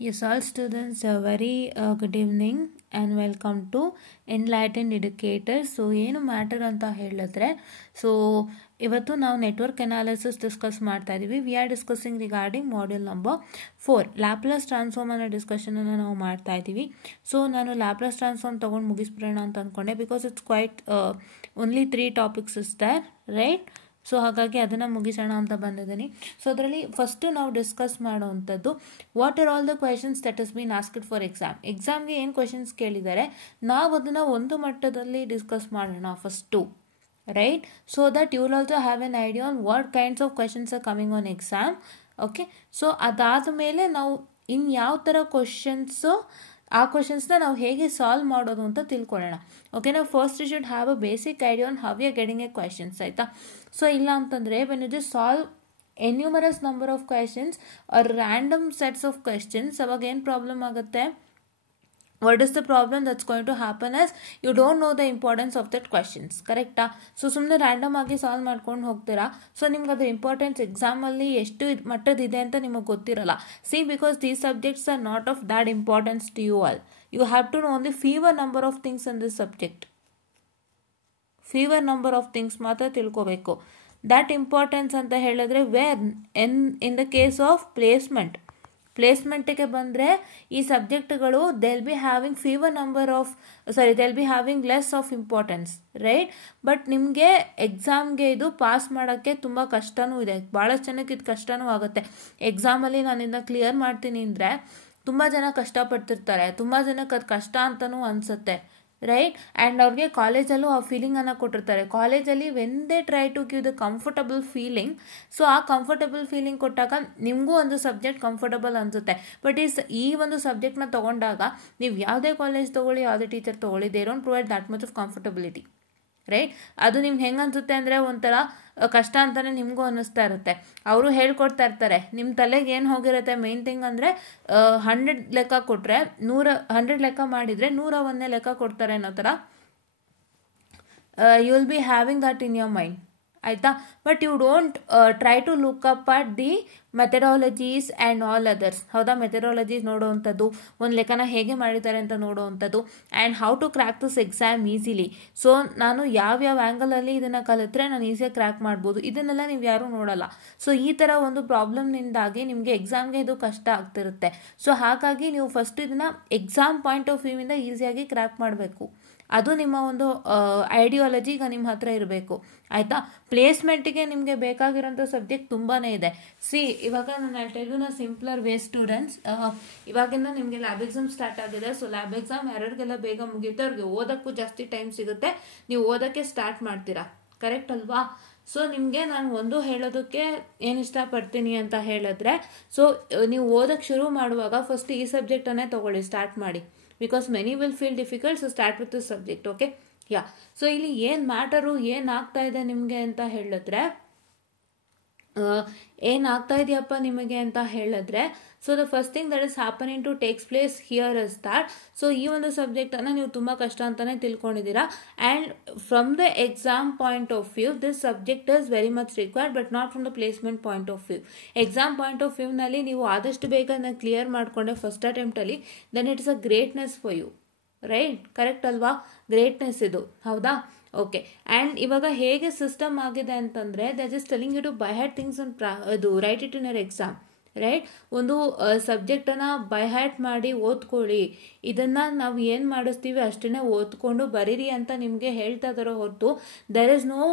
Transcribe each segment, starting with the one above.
Yes, all students, a very good evening and welcome to Enlightened Educators. So ಏನು matter ಅಂತ ಹೇಳಿದ್ರೆ, so ಇವತ್ತು ನಾವು ನೆಟ್ವರ್ಕ್ ಅನಾಲಿಸಿಸ್ ಡಿಸ್ಕಸ್ ಮಾಡ್ತಾ ಇದ್ದೀವಿ. We are discussing regarding module number 4 Laplace transform ಅನ್ನೋ ಡಿಸ್ಕಷನನ್ನು ನಾವು ಮಾಡ್ತಾ ಇದ್ದೀವಿ. ಸೊ ನಾನು ಲ್ಯಾಪ್ಲೇಸ್ ಟ್ರಾನ್ಸ್ಫಾರ್ಮ್ ತೊಗೊಂಡು ಮುಗಿಸ್ಬಿಡೋಣ ಅಂತ ಅಂದ್ಕೊಂಡೆ, because it's quite only 3 topics is there, right? So ಹಾಗಾಗಿ ಅದನ್ನು ಮುಗಿಸೋಣ ಅಂತ ಬಂದಿದ್ದೀನಿ. ಸೊ ಅದರಲ್ಲಿ ಫಸ್ಟು ನಾವು ಡಿಸ್ಕಸ್ ಮಾಡೋವಂಥದ್ದು, what are all the questions that is been asked for ಎಕ್ಸಾಮ್ಗೆ ಏನು ಕ್ವೆಶನ್ಸ್ ಕೇಳಿದ್ದಾರೆ ನಾವು ಅದನ್ನು ಒಂದು ಮಟ್ಟದಲ್ಲಿ ಡಿಸ್ಕಸ್ ಮಾಡೋಣ first, right? So that you will also have an idea on what kinds of questions are coming on exam. Okay, so ಅದಾದ ಮೇಲೆ ನಾವು ಇನ್ನು ಯಾವ ಥರ ಕ್ವೆಶನ್ಸು, ಆ ಕ್ವೆಶನ್ಸ್ನ ನಾವು ಹೇಗೆ ಸಾಲ್ವ್ ಮಾಡೋದು ಅಂತ ತಿಳ್ಕೊಳ್ಳೋಣ. ಓಕೆ, ನಾವು first you should have a basic idea on how you are getting a questions, ಆಯಿತಾ? ಸೊ ಇಲ್ಲ ಅಂತಂದರೆ when you just solve numerous number of questions or random sets of questions, ಅವಾಗ ಏನು ಪ್ರಾಬ್ಲಮ್ ಆಗುತ್ತೆ? What is the problem that's going to happen is you don't know the importance of that questions, ಕರೆಕ್ಟಾ? So ಸುಮ್ಮನೆ random ಆಗಿ solve ಮಾಡ್ಕೊಂಡು ಹೋಗ್ತೀರಾ. So ನಿಮ್ಗೆ ಅದ್ರ ಇಂಪಾರ್ಟೆನ್ಸ್ ಎಕ್ಸಾಮಲ್ಲಿ ಎಷ್ಟು ಮಟ್ಟದಿದೆ ಅಂತ ನಿಮಗೆ ಗೊತ್ತಿರಲ್ಲ. See, because these subjects are not of that importance to you all. You have to know only fewer number of things in this subject. Fewer number of things ಮಾತ್ರ ತಿಳ್ಕೋಬೇಕು. ದ್ಯಾಟ್ ಇಂಪಾರ್ಟೆನ್ಸ್ ಅಂತ ಹೇಳಿದ್ರೆ where in the case of ಪ್ಲೇಸ್ಮೆಂಟಿಗೆ ಬಂದರೆ ಈ ಸಬ್ಜೆಕ್ಟ್ಗಳು they'll be having they'll be having less of importance, right? But ನಿಮಗೆ ಎಕ್ಸಾಮ್ಗೆ ಇದು ಪಾಸ್ ಮಾಡೋಕ್ಕೆ ತುಂಬ ಕಷ್ಟನೂ ಇದೆ. ಭಾಳಷ್ಟು ಜನಕ್ಕೆ ಇದು ಕಷ್ಟನೂ ಆಗುತ್ತೆ. ಎಕ್ಸಾಮಲ್ಲಿ ನಾನು ಇದನ್ನ ಕ್ಲಿಯರ್ ಮಾಡ್ತೀನಿ ಅಂದರೆ ತುಂಬ ಜನ ಕಷ್ಟಪಡ್ತಿರ್ತಾರೆ, ತುಂಬ ಜನಕ್ಕೆ ಅದು ಕಷ್ಟ ಅಂತಲೂ ಅನಿಸುತ್ತೆ, ರೈಟ್? ಆ್ಯಂಡ್ ಅವ್ರಿಗೆ ಕಾಲೇಜಲ್ಲೂ ಆ ಫೀಲಿಂಗನ್ನು ಕೊಟ್ಟಿರ್ತಾರೆ. ಕಾಲೇಜಲ್ಲಿ when they try to give the comfortable feeling, so ಆ ಕಂಫರ್ಟಬಲ್ ಫೀಲಿಂಗ್ ಕೊಟ್ಟಾಗ ನಿಮಗೂ ಒಂದು ಸಬ್ಜೆಕ್ಟ್ ಕಂಫರ್ಟಬಲ್ ಅನಿಸುತ್ತೆ. ಬಟ್ ಈ ಒಂದು ಸಬ್ಜೆಕ್ಟ್ನ ತೊಗೊಂಡಾಗ ನೀವು ಯಾವುದೇ ಕಾಲೇಜ್ ತೊಗೊಳ್ಳಿ, ಯಾವುದೇ ಟೀಚರ್ ತೊಗೊಳ್ಳಿ, they don't provide that much of comfortability, right? ಅದು ನಿಮ್ಗೆ ಹೆಂಗೆ ಅನಿಸುತ್ತೆ ಅಂದರೆ ಒಂಥರ ಕಷ್ಟ ಅಂತಲೇ ನಿಮಗೂ ಅನ್ನಿಸ್ತಾ ಇರುತ್ತೆ. ಅವರು ಹೇಳ್ಕೊಡ್ತಾ ಇರ್ತಾರೆ, ನಿಮ್ಮ ತಲೆಗೆ ಏನು ಹೋಗಿರುತ್ತೆ ಮೇನ್ ಥಿಂಗ್ ಅಂದರೆ 100 ಲೆಕ್ಕ ಕೊಟ್ಟರೆ 100 ಲೆಕ್ಕ ಮಾಡಿದರೆ 101ನೇ ಲೆಕ್ಕ ಕೊಡ್ತಾರೆ ಅನ್ನೋ ಥರ you will be having that in your mind, ಆಯಿತಾ? But you don't try to look up at the methodologies and all others. ಹೌದಾ? ಮೆಥಡಾಲಜೀಸ್ ನೋಡೋವಂಥದ್ದು, ಒಂದು ಲೆಕ್ಕನ ಹೇಗೆ ಮಾಡಿದ್ದಾರೆ ಅಂತ ನೋಡೋವಂಥದ್ದು, and how to crack this exam easily. So ನಾನು ಯಾವ್ಯಾವ ಆ್ಯಂಗಲಲ್ಲಿ ಇದನ್ನು ಕಲಿತ್ರೆ ನಾನು ಈಸಿಯಾಗಿ ಕ್ರ್ಯಾಕ್ ಮಾಡ್ಬೋದು, ಇದನ್ನೆಲ್ಲ ನೀವು ಯಾರೂ ನೋಡಲ್ಲ. ಸೊ ಈ ಥರ ಒಂದು ಪ್ರಾಬ್ಲಮ್ನಿಂದಾಗಿ ನಿಮಗೆ ಎಕ್ಸಾಮ್ಗೆ ಇದು ಕಷ್ಟ ಆಗ್ತಿರುತ್ತೆ. ಸೊ ಹಾಗಾಗಿ ನೀವು ಫಸ್ಟ್ ಇದನ್ನು ಎಕ್ಸಾಮ್ ಪಾಯಿಂಟ್ ಆಫ್ ವ್ಯೂವಿಂದ ಈಸಿಯಾಗಿ ಕ್ರ್ಯಾಕ್ ಮಾಡಬೇಕು. ಅದು ನಿಮ್ಮ ಒಂದು ಐಡಿಯಾಲಜಿ ಈಗ ನಿಮ್ಮ ಹತ್ರ ಇರಬೇಕು, ಆಯಿತಾ? ಪ್ಲೇಸ್ಮೆಂಟಿಗೆ ನಿಮಗೆ ಬೇಕಾಗಿರೋಂಥ ಸಬ್ಜೆಕ್ಟ್ ತುಂಬಾ ಇದೆ. ಸಿ, ಇವಾಗ ನಾನು ಟೆಲ್ನ ಸಿಂಪ್ಲರ್ ವೇ ಸ್ಟೂಡೆಂಟ್ಸ್, ಇವಾಗಿಂದ ನಿಮಗೆ ಲ್ಯಾಬ್ ಎಕ್ಸಾಮ್ ಸ್ಟಾರ್ಟ್ ಆಗಿದೆ. ಸೊ ಲ್ಯಾಬ್ ಎಕ್ಸಾಮ್ ಯಾರಿಗೆಲ್ಲ ಬೇಗ ಮುಗಿಯುತ್ತೆ ಅವ್ರಿಗೆ ಓದೋಕ್ಕೂ ಜಾಸ್ತಿ ಟೈಮ್ ಸಿಗುತ್ತೆ, ನೀವು ಓದೋಕ್ಕೆ ಸ್ಟಾರ್ಟ್ ಮಾಡ್ತೀರಾ, ಕರೆಕ್ಟ್ ಅಲ್ವಾ? ಸೊ ನಿಮಗೆ ನಾನು ಒಂದು ಹೇಳೋದಕ್ಕೆ ಏನು ಇಷ್ಟಪಡ್ತೀನಿ ಅಂತ ಹೇಳಿದ್ರೆ, ಸೊ ನೀವು ಓದೋಕ್ಕೆ ಶುರು ಮಾಡುವಾಗ ಫಸ್ಟ್ ಈ ಸಬ್ಜೆಕ್ಟನ್ನೇ ತೊಗೊಳ್ಳಿ, ಸ್ಟಾರ್ಟ್ ಮಾಡಿ. Because many will feel difficult, so start with this subject, okay? Yeah. So ಇಲ್ಲಿ ಏನು ಮ್ಯಾಟರು, ಏನಾಗ್ತಾ ಇದೆ ನಿಮಗೆ ಅಂತ ಹೇಳಿದ್ರೆ, ಏನಾಗ್ತಾ ಇದೆಯಪ್ಪ ನಿಮಗೆ ಅಂತ ಹೇಳಿದ್ರೆ, so the first thing that is happening to takes place here is that, so ಈ ಒಂದು ಸಬ್ಜೆಕ್ಟನ್ನು ನೀವು ತುಂಬ ಕಷ್ಟ ಅಂತಲೇ ತಿಳ್ಕೊಂಡಿದ್ದೀರಾ. And from the exam point of view this subject is very much required, but not from the placement point of view. Exam point of ವ್ಯೂನಲ್ಲಿ ನೀವು ಆದಷ್ಟು ಬೇಗ ಅದನ್ನು ಕ್ಲಿಯರ್ ಮಾಡಿಕೊಂಡೆ ಫಸ್ಟ್ ಅಟೆಂಪ್ಟಲ್ಲಿ, then it's a greatness for you, right? Correct ಅಲ್ವಾ? Greatness ಇದು, ಹೌದಾ? ಓಕೆ. ಆ್ಯಂಡ್ ಇವಾಗ ಹೇಗೆ ಸಿಸ್ಟಮ್ ಆಗಿದೆ ಅಂತಂದರೆ, they just telling you to by heart things and ಅದು write it in your exam, right? ಒಂದು ಸಬ್ಜೆಕ್ಟನ್ನು ಬೈ ಹ್ಯಾಟ್ ಮಾಡಿ ಓದ್ಕೊಳ್ಳಿ, ಇದನ್ನು ನಾವು ಏನು ಮಾಡಿಸ್ತೀವಿ ಅಷ್ಟನ್ನೇ ಓದ್ಕೊಂಡು ಬರೀರಿ ಅಂತ ನಿಮಗೆ ಹೇಳ್ತಾ ಇದ್ದಾರೋ ಹೊರತು there is no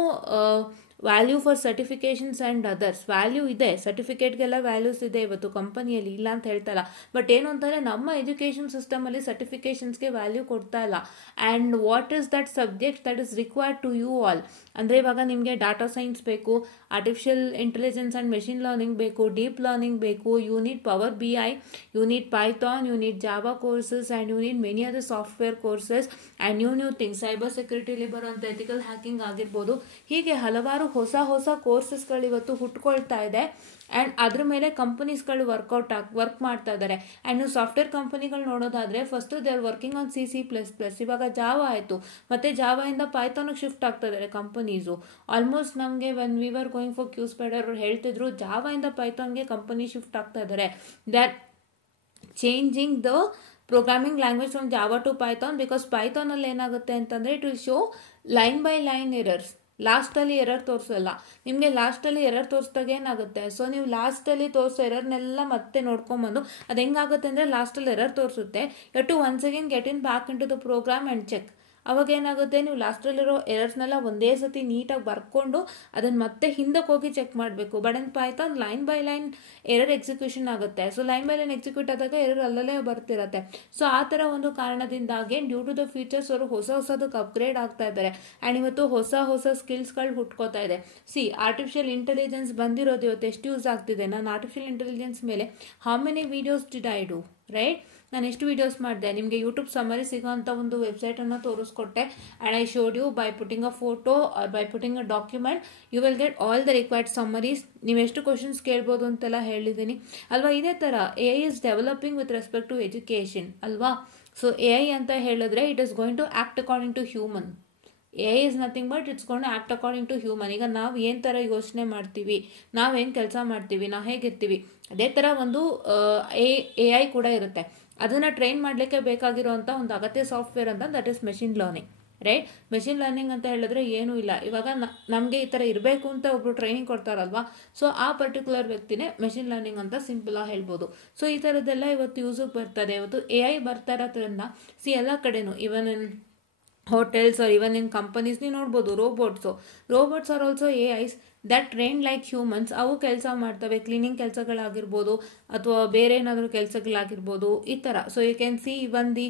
value for certifications and others. Value ಇದೆ, ಸರ್ಟಿಫಿಕೇಟ್ಗೆಲ್ಲ ವ್ಯಾಲ್ಯೂಸ್ ಇದೆ ಇವತ್ತು ಕಂಪನಿಯಲ್ಲಿ, ಇಲ್ಲ ಅಂತ ಹೇಳ್ತಾಯಿಲ್ಲ. ಬಟ್ ಏನು ಅಂತಂದರೆ ನಮ್ಮ ಎಜುಕೇಷನ್ ಸಿಸ್ಟಮಲ್ಲಿ ಸರ್ಟಿಫಿಕೇಷನ್ಸ್ಗೆ ವ್ಯಾಲ್ಯೂ ಕೊಡ್ತಾ ಇಲ್ಲ. And what is that subject that is required to you all ಅಂದರೆ, ಇವಾಗ ನಿಮಗೆ ಡಾಟಾ ಸೈನ್ಸ್ ಬೇಕು, artificial intelligence and machine learning ಬೇಕು, ಡೀಪ್ ಲರ್ನಿಂಗ್ ಬೇಕು, you need power BI, you need Python, you need Java courses, and you need many other software courses and new things, cyber ಸೆಕ್ಯೂರಿಟಿಲಿ ಬರುವಂಥ ethical hacking ಆಗಿರ್ಬೋದು. ಹೀಗೆ ಹಲವಾರು ಹೊಸ ಕೋರ್ಸಸ್ಗಳು ಇವತ್ತು ಹುಟ್ಕೊಳ್ತಾ ಇದೆ. ಆ್ಯಂಡ್ ಅದ್ರ ಮೇಲೆ ಕಂಪನೀಸ್ಗಳು ವರ್ಕ್ ಮಾಡ್ತಾ ಇದ್ದಾರೆ. ಆ್ಯಂಡ್ ನೀವು ಸಾಫ್ಟ್ವೇರ್ ಕಂಪನಿಗಳು ನೋಡೋದಾದರೆ first they are working on C++, ಇವಾಗ ಜಾವಾ ಆಯಿತು, ಮತ್ತು ಜಾವಾಯಿಂದ ಪೈಥಾನಿಗೆ ಶಿಫ್ಟ್ ಆಗ್ತಾ ಇದ್ದಾರೆ ಕಂಪನೀಸು. ಆಲ್ಮೋಸ್ಟ್ ನಮಗೆ when we were going for Q Spider ಅವ್ರು ಹೇಳ್ತಿದ್ರು ಜಾವಾಯಿಂದ ಪೈಥಾನ್ಗೆ ಕಂಪನಿ ಶಿಫ್ಟ್ ಆಗ್ತಾ ಇದ್ದಾರೆ. Changing the programming language from Java to Python, because ಪೈಥಾನಲ್ಲಿ ಏನಾಗುತ್ತೆ ಅಂತಂದರೆ it will show line by line errors. ಲಾಸ್ಟಲ್ಲಿ ಎರರ್ ತೋರಿಸಲ್ಲ ನಿಮಗೆ. ಲಾಸ್ಟಲ್ಲಿ ಎರರ್ ತೋರಿಸಿದಾಗ ಏನಾಗುತ್ತೆ, ಸೊ ನೀವು ಲಾಸ್ಟಲ್ಲಿ ತೋರಿಸೋ ಎರರ್ನೆಲ್ಲ ಮತ್ತೆ ನೋಡ್ಕೊಂಬಂದು ಅದು ಹೆಂಗಾಗುತ್ತೆ ಅಂದರೆ ಲಾಸ್ಟಲ್ಲಿ ಎರರ್ ತೋರಿಸುತ್ತೆ. You to once again get in back into the program and check. ಅವಾಗ ಏನಾಗುತ್ತೆ, ನೀವು ಲಾಸ್ಟಲ್ಲಿರೋ ಎರರ್ಸ್ನೆಲ್ಲ ಒಂದೇ ಸತಿ ನೀಟಾಗಿ ಬರ್ಕೊಂಡು ಅದನ್ನು ಮತ್ತೆ ಹಿಂದಕ್ಕೆ ಹೋಗಿ ಚೆಕ್ ಮಾಡಬೇಕು. But in Python line by line error execution ಆಗುತ್ತೆ. So line by line execute ಆದಾಗ ಎರರ್ ಅಲ್ಲಲ್ಲೇ ಬರ್ತಿರತ್ತೆ. ಸೊ ಆ ಥರ ಒಂದು ಕಾರಣದಿಂದಾಗಿ ಡ್ಯೂ ಟು ದ ಫೀಚರ್ಸ್ ಅವರು ಹೊಸದಕ್ಕೆ ಅಪ್ಗ್ರೇಡ್ ಆಗ್ತಾ ಇದ್ದಾರೆ. ಆ್ಯಂಡ್ ಇವತ್ತು ಹೊಸ ಸ್ಕಿಲ್ಸ್ಗಳು ಹುಟ್ಕೋತಾ ಇದೆ. ಆರ್ಟಿಫಿಷಿಯಲ್ ಇಂಟೆಲಿಜೆನ್ಸ್ ಬಂದಿರೋದು ಇವತ್ತು ಎಷ್ಟು ಯೂಸ್ ಆಗ್ತಿದೆ. ನಾನು ಆರ್ಟಿಫಿಷಿಯಲ್ ಇಂಟೆಲಿಜೆನ್ಸ್ ಮೇಲೆ how many videos did I do, right? ನಾನು ಎಷ್ಟು ವೀಡಿಯೋಸ್ ಮಾಡಿದೆ, ನಿಮಗೆ ಯೂಟ್ಯೂಬ್ ಸಮರಿ ಸಿಗೋಂಥ ಒಂದು ವೆಬ್ಸೈಟನ್ನು ತೋರಿಸ್ಕೊಟ್ಟೆ. And I showed you by putting a photo or by putting a document you will get all the required summaries. ನೀವು ಎಷ್ಟು ಕ್ವಶನ್ಸ್ ಕೇಳ್ಬೋದು ಅಂತೆಲ್ಲ ಹೇಳಿದ್ದೀನಿ ಅಲ್ವಾ. ಇದೇ ಥರ A I is developing with respect to education ಅಲ್ವಾ. ಸೊ ಎ ಐ ಅಂತ ಹೇಳಿದ್ರೆ it is going to act according to human. A I is nothing but it's gonna act according to human. ಈಗ ನಾವು ಏನು ಥರ ಯೋಚನೆ ಮಾಡ್ತೀವಿ, ನಾವು ಹೆಂಗೆ ಕೆಲಸ ಮಾಡ್ತೀವಿ, ನಾವು ಹೇಗಿರ್ತೀವಿ, ಅದೇ ಥರ ಒಂದು ಎ ಐ ಕೂಡ ಇರುತ್ತೆ. ಅದನ್ನು ಟ್ರೈನ್ ಮಾಡಲಿಕ್ಕೆ ಬೇಕಾಗಿರುವಂಥ ಒಂದು ಅಗತ್ಯ ಸಾಫ್ಟ್ವೇರ್ ಅಂತ that is machine learning, right? Machine learning ಅಂತ ಹೇಳಿದ್ರೆ ಏನೂ ಇಲ್ಲ. ಇವಾಗ ನಮಗೆ ಈ ಥರ ಇರಬೇಕು ಅಂತ ಒಬ್ರು ಟ್ರೈನಿಂಗ್ ಕೊಡ್ತಾರಲ್ವಾ, ಸೊ ಆ ಪರ್ಟಿಕ್ಯುಲರ್ ವ್ಯಕ್ತಿನೇ ಮೆಷಿನ್ ಲರ್ನಿಂಗ್ ಅಂತ ಸಿಂಪಲ್ ಆಗಿ ಹೇಳ್ಬೋದು. ಸೊ ಈ ಥರದ್ದೆಲ್ಲ ಇವತ್ತು ಯೂಸಿಗೆ ಬರ್ತದೆ. ಇವತ್ತು ಎ ಐ ಬರ್ತಾ ಇರೋದ್ರಿಂದ ಎಲ್ಲ ಕಡೆನೂ ಇವನ್ ಇನ್ ಹೋಟೆಲ್ಸ್ ಆರ್ ಇವನ್ ಇನ್ ಕಂಪನೀಸ್ ನೀವು ನೋಡ್ಬೋದು robots are also A ice that train like humans. ಅವು ಕೆಲಸ ಮಾಡ್ತವೆ, ಕ್ಲೀನಿಂಗ್ ಕೆಲಸಗಳಾಗಿರ್ಬೋದು ಅಥವಾ ಬೇರೆ ಏನಾದರೂ ಕೆಲಸಗಳಾಗಿರ್ಬೋದು ಈ ಥರ. So you can see even the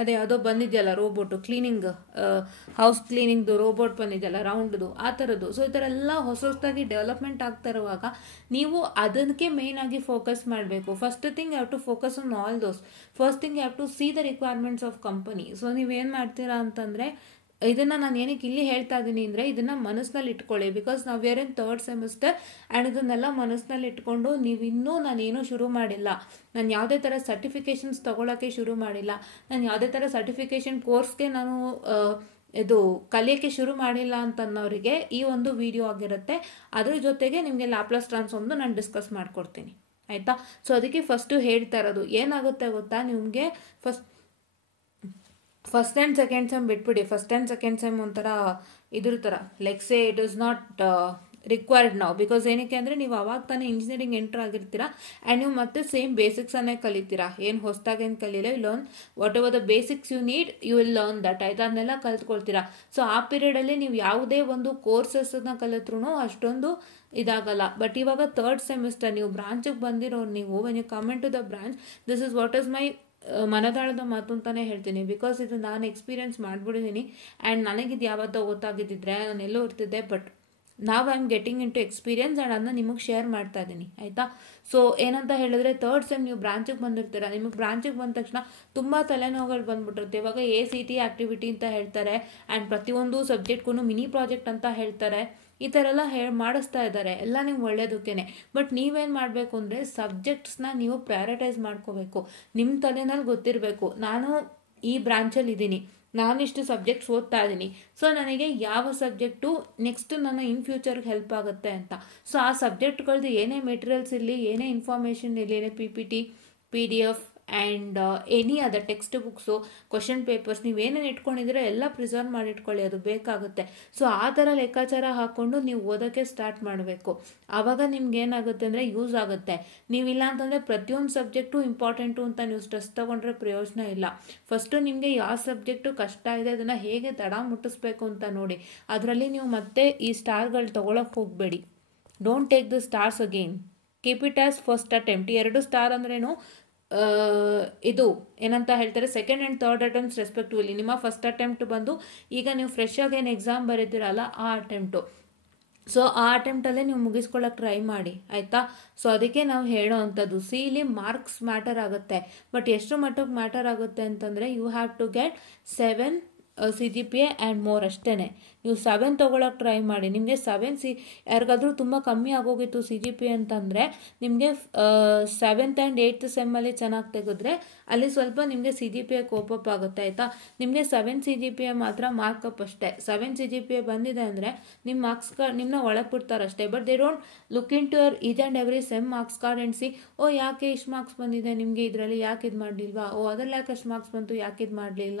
ಅದೇ ಯಾವುದೋ ಬಂದಿದೆಯಲ್ಲ ರೋಬೋಟು, ಕ್ಲೀನಿಂಗ್ ಹೌಸ್ ಕ್ಲೀನಿಂಗ್ದು ರೋಬೋಟ್ ಬಂದಿದೆಯಲ್ಲ ರೌಂಡ್ದು, ಆ ಥರದ್ದು. ಸೊ ಈ ಥರ ಎಲ್ಲ ಹೊಸದಾಗಿ ಡೆವಲಪ್ಮೆಂಟ್ ಆಗ್ತಾ ಇರುವಾಗ ನೀವು ಅದಕ್ಕೆ ಮೇಯ್ನ್ ಆಗಿ ಫೋಕಸ್ ಮಾಡಬೇಕು. First thing you have to focus on all those. First thing you have to see the requirements of company. So ನೀವೇನು ಮಾಡ್ತೀರಾ ಅಂತಂದರೆ, ಇದನ್ನು ನಾನು ಏನಕ್ಕೆ ಇಲ್ಲಿ ಹೇಳ್ತಾ ಇದ್ದೀನಿ ಅಂದರೆ ಇದನ್ನು ಮನಸ್ಸಿನಲ್ಲಿ ಇಟ್ಕೊಳ್ಳಿ. ಬಿಕಾಸ್ ನಾವು wear in 3rd semester and ಇದನ್ನೆಲ್ಲ ಮನಸ್ಸಿನಲ್ಲಿ ಇಟ್ಕೊಂಡು ನೀವಿನ್ನೂ ನಾನೇನೂ ಶುರು ಮಾಡಿಲ್ಲ, ನಾನು ಯಾವುದೇ ಥರ ಸರ್ಟಿಫಿಕೇಷನ್ಸ್ ತೊಗೊಳಕ್ಕೆ ಶುರು ಮಾಡಿಲ್ಲ, ನಾನು ಯಾವುದೇ ಥರ ಸರ್ಟಿಫಿಕೇಷನ್ ಕೋರ್ಸ್ಗೆ ನಾನು ಇದು ಕಲಿಯೋಕ್ಕೆ ಶುರು ಮಾಡಿಲ್ಲ ಅಂತನ್ನೋರಿಗೆ ಈ ಒಂದು ವಿಡಿಯೋ ಆಗಿರುತ್ತೆ. ಅದ್ರ ಜೊತೆಗೆ ನಿಮಗೆ ಲ್ಯಾಪ್ಲಾಸ್ ಟ್ರಾನ್ಸ್ಫಾರ್ಮ್ದು ನಾನು ಡಿಸ್ಕಸ್ ಮಾಡಿಕೊಡ್ತೀನಿ, ಆಯಿತಾ? ಸೊ ಅದಕ್ಕೆ ಫಸ್ಟು ಹೇಳ್ತಾ ಇರೋದು ಏನಾಗುತ್ತೆ ಗೊತ್ತಾ, ನಿಮಗೆ ಫಸ್ಟ್ ಆ್ಯಂಡ್ ಸೆಕೆಂಡ್ ಸೆಮ್ ಬಿಟ್ಬಿಡಿ. ಫಸ್ಟ್ ಆ್ಯಂಡ್ ಸೆಕೆಂಡ್ ಸೆಮ್ ಒಂಥರ ಇದ್ರ ಥರ like say it is not required ನಾವು. ಬಿಕಾಸ್ ಏನಕ್ಕೆ ಅಂದರೆ ನೀವು ಅವಾಗ ತಾನೇ ಇಂಜಿನಿಯರಿಂಗ್ ಎಂಟರ್ ಆಗಿರ್ತೀರಾ ಆ್ಯಂಡ್ ನೀವು ಮತ್ತೆ ಸೇಮ್ ಬೇಸಿಕ್ಸನ್ನೇ ಕಲಿತೀರಾ. ಏನು ಹೊಸದಾಗಿ ಏನು ಕಲೀಲ್ಲ, you learn whatever the basics you need, you will learn that, ಆಯ್ತಾ? ಅದನ್ನೆಲ್ಲ ಕಲ್ತ್ಕೊಳ್ತೀರಾ. ಸೊ ಆ ಪೀರಿಯಡಲ್ಲಿ ನೀವು ಯಾವುದೇ ಒಂದು ಕೋರ್ಸಸ್ನ ಕಲಿತ್ರೂ ಅಷ್ಟೊಂದು ಇದಾಗಲ್ಲ. ಬಟ್ ಇವಾಗ 3rd ಸೆಮಿಸ್ಟರ್ ನೀವು ಬ್ರಾಂಚಿಗೆ ಬಂದಿರೋರು ನೀವು when you come into the branch, this is what is my ಮನದಾಳದ ಮಾತು ಅಂತಲೇ ಹೇಳ್ತೀನಿ. ಬಿಕಾಸ್ ಇದು ನಾನು ಎಕ್ಸ್ಪೀರಿಯನ್ಸ್ ಮಾಡಿಬಿಟ್ಟಿದ್ದೀನಿ ಆ್ಯಂಡ್ ನನಗಿದು ಯಾವತ್ತೋ ಗೊತ್ತಾಗಿದ್ದಿದ್ರೆ ನಾನು ಎಲ್ಲೋ ಇರ್ತಿದ್ದೆ. ಬಟ್ ನಾವು I am getting into experience and ಅದನ್ನ ನಿಮಗೆ ಶೇರ್ ಮಾಡ್ತಾ ಇದ್ದೀನಿ, ಆಯಿತಾ? ಸೊ ಏನಂತ ಹೇಳಿದ್ರೆ 3rd ಸೆಮ್ ನೀವು ಬ್ರಾಂಚಿಗೆ ಬಂದಿರ್ತೀರ. ನಿಮಗೆ ಬ್ರಾಂಚಿಗೆ ಬಂದ ತಕ್ಷಣ ತುಂಬ ತಲೆನೋವುಗಳು ಬಂದ್ಬಿಟ್ಟಿರುತ್ತೆ. ಇವಾಗ ACT ಆ್ಯಕ್ಟಿವಿಟಿ ಅಂತ ಹೇಳ್ತಾರೆ ಆ್ಯಂಡ್ ಪ್ರತಿಯೊಂದು ಸಬ್ಜೆಕ್ಟ್ಗೂ ಮಿನಿ ಪ್ರಾಜೆಕ್ಟ್ ಅಂತ ಹೇಳ್ತಾರೆ. ಈ ಥರ ಎಲ್ಲ ಮಾಡಿಸ್ತಾ ಇದ್ದಾರೆ, ಎಲ್ಲ ನಿಮ್ಗೆ ಒಳ್ಳೇದಕ್ಕೇನೆ. ಬಟ್ ನೀವೇನು ಮಾಡಬೇಕು ಅಂದರೆ ಸಬ್ಜೆಕ್ಟ್ಸ್ನ ನೀವು ಪ್ರಯಾರಿಟೈಸ್ ಮಾಡ್ಕೋಬೇಕು. ನಿಮ್ಮ ತಲೆನಲ್ಲಿ ಗೊತ್ತಿರಬೇಕು, ನಾನು ಈ ಬ್ರಾಂಚಲ್ಲಿ ಇದ್ದೀನಿ, ನಾನಿಷ್ಟು ಸಬ್ಜೆಕ್ಟ್ಸ್ ಓದ್ತಾ ಇದ್ದೀನಿ, ಸೊ ನನಗೆ ಯಾವ ಸಬ್ಜೆಕ್ಟು ನೆಕ್ಸ್ಟ್ ನನ್ನ ಇನ್ ಫ್ಯೂಚರ್ಗೆ ಹೆಲ್ಪ್ ಆಗುತ್ತೆ ಅಂತ. ಸೊ ಆ ಸಬ್ಜೆಕ್ಟ್ಗಳದ್ದು ಏನೇ ಮೆಟೀರಿಯಲ್ಸ್ ಇರಲಿ, ಏನೇ ಇನ್ಫಾರ್ಮೇಷನ್ ಇರಲಿ, ಏನೇ PPT, PDF and any other text books, question papers ನೀವೇನೇನು ಇಟ್ಕೊಂಡಿದ್ದೀರೋ ಎಲ್ಲ ಪ್ರಿಸರ್ವ್ ಮಾಡಿ ಇಟ್ಕೊಳ್ಳಿ, ಅದು ಬೇಕಾಗುತ್ತೆ. ಸೊ ಆ ಥರ ಲೆಕ್ಕಾಚಾರ ಹಾಕ್ಕೊಂಡು ನೀವು ಓದೋಕ್ಕೆ ಸ್ಟಾರ್ಟ್ ಮಾಡಬೇಕು. ಆವಾಗ ನಿಮ್ಗೆ ಏನಾಗುತ್ತೆ ಅಂದರೆ ಯೂಸ್ ಆಗುತ್ತೆ. ನೀವಿಲ್ಲ ಅಂತಂದರೆ ಪ್ರತಿಯೊಂದು ಸಬ್ಜೆಕ್ಟು ಇಂಪಾರ್ಟೆಂಟು ಅಂತ ನೀವು ಸ್ಟ್ರೆಸ್ ತೊಗೊಂಡ್ರೆ ಪ್ರಯೋಜನ ಇಲ್ಲ. ಫಸ್ಟು ನಿಮಗೆ ಯಾವ ಸಬ್ಜೆಕ್ಟು ಕಷ್ಟ ಇದೆ ಅದನ್ನು ಹೇಗೆ ತಡ ಮುಟ್ಟಿಸ್ಬೇಕು ಅಂತ ನೋಡಿ. ಅದರಲ್ಲಿ ನೀವು ಮತ್ತೆ ಈ ಸ್ಟಾರ್ಗಳು ತೊಗೊಳಕ್ಕೆ ಹೋಗಬೇಡಿ. Don't take the stars again, keep it as first attempt. 2 star ಅಂದ್ರೇನು, ಇದು ಏನಂತ ಹೇಳ್ತಾರೆ, 2nd and 3rd attempts respectively. ನಿಮ್ಮ ಫಸ್ಟ್ ಅಟೆಂಪ್ಟ್ ಬಂದು ಈಗ ನೀವು ಫ್ರೆಶ್ ಆಗಿ ಏನು ಎಕ್ಸಾಮ್ ಬರೀತೀರಲ್ಲ ಆ ಅಟೆಂಪ್ಟು. ಸೊ ಆ ಅಟೆಂಪ್ಟಲ್ಲೇ ನೀವು ಮುಗಿಸ್ಕೊಳ್ಳೋಕೆ ಟ್ರೈ ಮಾಡಿ, ಆಯಿತಾ? ಸೊ ಅದಕ್ಕೆ ನಾವು ಹೇಳೋ ಅಂಥದ್ದು, ಇಲ್ಲಿ ಮಾರ್ಕ್ಸ್ ಮ್ಯಾಟರ್ ಆಗುತ್ತೆ. ಬಟ್ ಎಷ್ಟು ಮಟ್ಟಕ್ಕೆ ಮ್ಯಾಟರ್ ಆಗುತ್ತೆ ಅಂತಂದರೆ you have to get 7 CGPA and more ಅಷ್ಟೇ. ನೀವು 7 ತೊಗೊಳಕ್ಕೆ ಟ್ರೈ ಮಾಡಿ. ನಿಮಗೆ 7 ಯಾರಿಗಾದ್ರೂ ತುಂಬ ಕಮ್ಮಿ ಆಗೋಗಿತ್ತು CGPA ಅಂತಂದರೆ ನಿಮಗೆ 7th ಆ್ಯಂಡ್ 8th ಸೆಮ್ಮಲ್ಲಿ ಚೆನ್ನಾಗಿ ತೆಗೆದ್ರೆ ಅಲ್ಲಿ ಸ್ವಲ್ಪ ನಿಮಗೆ CGPA ಕೋಪಪ್ ಆಗುತ್ತೆ ಆಯಿತಾ. ನಿಮಗೆ 7 CGPA ಮಾತ್ರ ಮಾರ್ಕಪ್ ಅಷ್ಟೇ. 7 CGPA ಬಂದಿದೆ ಅಂದರೆ ನಿಮ್ಮ ಮಾರ್ಕ್ಸ್ ಕಾರ್ಡ್ ನಿಮ್ಮನ್ನ ಒಳಗೆ ಬಿಡ್ತಾರಷ್ಟೇ. But they don't look in to your each and every sem marks card and see oh ಯಾಕೆ ಇಷ್ಟು ಮಾರ್ಕ್ಸ್ ಬಂದಿದೆ ನಿಮಗೆ ಇದರಲ್ಲಿ, ಯಾಕೆ ಇದು ಮಾಡಲಿಲ್ವಾ, ಓ ಅದರಲ್ಲಿ ಯಾಕೆ ಅಷ್ಟು ಮಾರ್ಕ್ಸ್ ಬಂತು, ಯಾಕೆ ಇದು ಮಾಡಲಿಲ್ಲ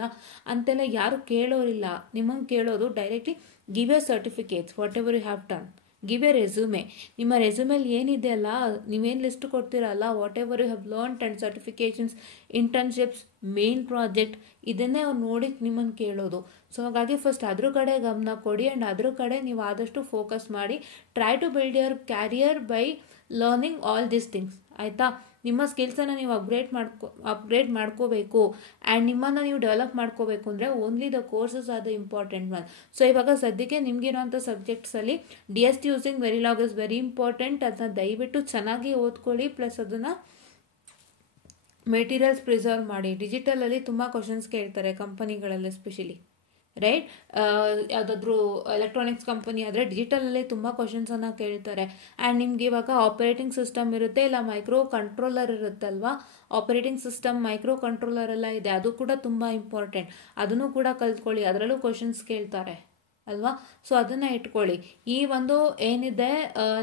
ಅಂತೆಲ್ಲ ಯಾರು ಕೇಳೋರಿಲ್ಲ. ನಿಮ್ಮಂಗೆ ಕೇಳೋದು directly give your certificates whatever you have done, give a resume. ನಿಮ್ಮ ರೆಸ್ಯೂಮೆಲ್ಲಿ ಏನಿದೆ ಅಲ್ಲ, ನೀವೇನು ಲಿಸ್ಟ್ ಕೊಡ್ತೀರಲ್ಲ, whatever you have learned and certifications, internships, main project, ಇದನ್ನೇ ಅವ್ರು ನೋಡಿ ನಿಮ್ಮನ್ನು ಕೇಳೋದು. ಸೊ ಹಾಗಾಗಿ ಫಸ್ಟ್ ಅದ್ರ ಕಡೆ ಗಮನ ಕೊಡಿ ಆ್ಯಂಡ್ ಅದ್ರ ಕಡೆ ನೀವು ಆದಷ್ಟು ಫೋಕಸ್ ಮಾಡಿ. Try to build your career by learning all these things ಆಯಿತಾ. ನಿಮ್ಮ ಸ್ಕಿಲ್ಸನ್ನು ನೀವು ಅಪ್ಗ್ರೇಡ್ ಮಾಡ್ಕೋಬೇಕು ಆ್ಯಂಡ್ ನಿಮ್ಮನ್ನು ನೀವು ಡೆವಲಪ್ ಮಾಡ್ಕೋಬೇಕು ಅಂದರೆ only the courses are the important one. So ಇವಾಗ ಸದ್ಯಕ್ಕೆ ನಿಮಗಿರೋಂಥ ಸಬ್ಜೆಕ್ಟ್ಸಲ್ಲಿ DST using Verilog is very important. ಅದನ್ನ ದಯವಿಟ್ಟು ಚೆನ್ನಾಗಿ ಓದ್ಕೊಳ್ಳಿ. ಪ್ಲಸ್ ಅದನ್ನು ಮೆಟೀರಿಯಲ್ಸ್ ಪ್ರಿಸರ್ವ್ ಮಾಡಿ. ಡಿಜಿಟಲಲ್ಲಿ ತುಂಬ ಕ್ವಶನ್ಸ್ ಕೇಳ್ತಾರೆ ಕಂಪನಿಗಳಲ್ಲಿ ಎಸ್ಪೆಷಲಿ, ರೈಟ್. ಯಾವುದಾದ್ರೂ ಎಲೆಕ್ಟ್ರಾನಿಕ್ಸ್ ಕಂಪನಿ ಆದರೆ ಡಿಜಿಟಲಲ್ಲಿ ತುಂಬ ಕ್ವಶನ್ಸನ್ನು ಕೇಳ್ತಾರೆ. ಆ್ಯಂಡ್ ನಿಮ್ಗೆ ಇವಾಗ ಆಪರೇಟಿಂಗ್ ಸಿಸ್ಟಮ್ ಇರುತ್ತೆ, ಇಲ್ಲ ಮೈಕ್ರೋ ಕಂಟ್ರೋಲರ್ ಇರುತ್ತಲ್ವಾ, ಆಪರೇಟಿಂಗ್ ಸಿಸ್ಟಮ್ ಮೈಕ್ರೋ ಕಂಟ್ರೋಲರ್ ಎಲ್ಲ ಇದೆ, ಅದು ಕೂಡ ತುಂಬ ಇಂಪಾರ್ಟೆಂಟ್. ಅದನ್ನು ಕೂಡ ಕಲ್ತ್ಕೊಳ್ಳಿ, ಅದರಲ್ಲೂ ಕ್ವಶನ್ಸ್ ಕೇಳ್ತಾರೆ ಅಲ್ವಾ. ಸೊ ಅದನ್ನು ಇಟ್ಕೊಳ್ಳಿ. ಈ ಒಂದು ಏನಿದೆ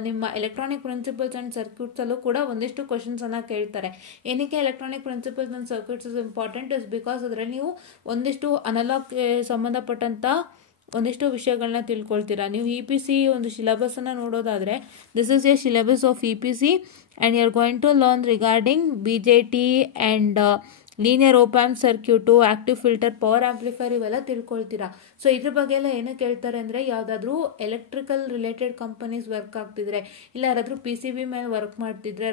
ನಿಮ್ಮ ಎಲೆಕ್ಟ್ರಾನಿಕ್ ಪ್ರಿನ್ಸಿಪಲ್ಸ್ ಆ್ಯಂಡ್ ಸರ್ಕ್ಯೂಟ್ಸಲ್ಲೂ ಕೂಡ ಒಂದಿಷ್ಟು ಕ್ವಶನ್ಸನ್ನು ಕೇಳ್ತಾರೆ. ಏನಕ್ಕೆ electronic principles and circuits is important is because ಅದರಲ್ಲಿ ನೀವು ಒಂದಿಷ್ಟು ಅನಲಾಗ್ಗೆ ಸಂಬಂಧಪಟ್ಟಂಥ ಒಂದಿಷ್ಟು ವಿಷಯಗಳನ್ನ ತಿಳ್ಕೊಳ್ತೀರಾ. ನೀವು EPC ಒಂದು ಸಿಲೆಬಸನ್ನು ನೋಡೋದಾದರೆ this is a syllabus of EPC and you are going to learn regarding BJT and linear op amp circuit, active filter, power amplifier ಇವೆಲ್ಲ ತಿಳ್ಕೊಳ್ತೀರಾ. ಸೊ ಇದ್ರ ಬಗ್ಗೆ ಎಲ್ಲ ಏನಕ್ಕೆ ಹೇಳ್ತಾರೆ ಅಂದರೆ ಯಾವುದಾದ್ರೂ ಎಲೆಕ್ಟ್ರಿಕಲ್ ರಿಲೇಟೆಡ್ ಕಂಪನೀಸ್ ವರ್ಕ್ ಆಗ್ತಿದ್ರೆ, ಇಲ್ಲ ಯಾರಾದರೂ PCB ಮೇಲೆ ವರ್ಕ್ ಮಾಡ್ತಿದ್ರೆ,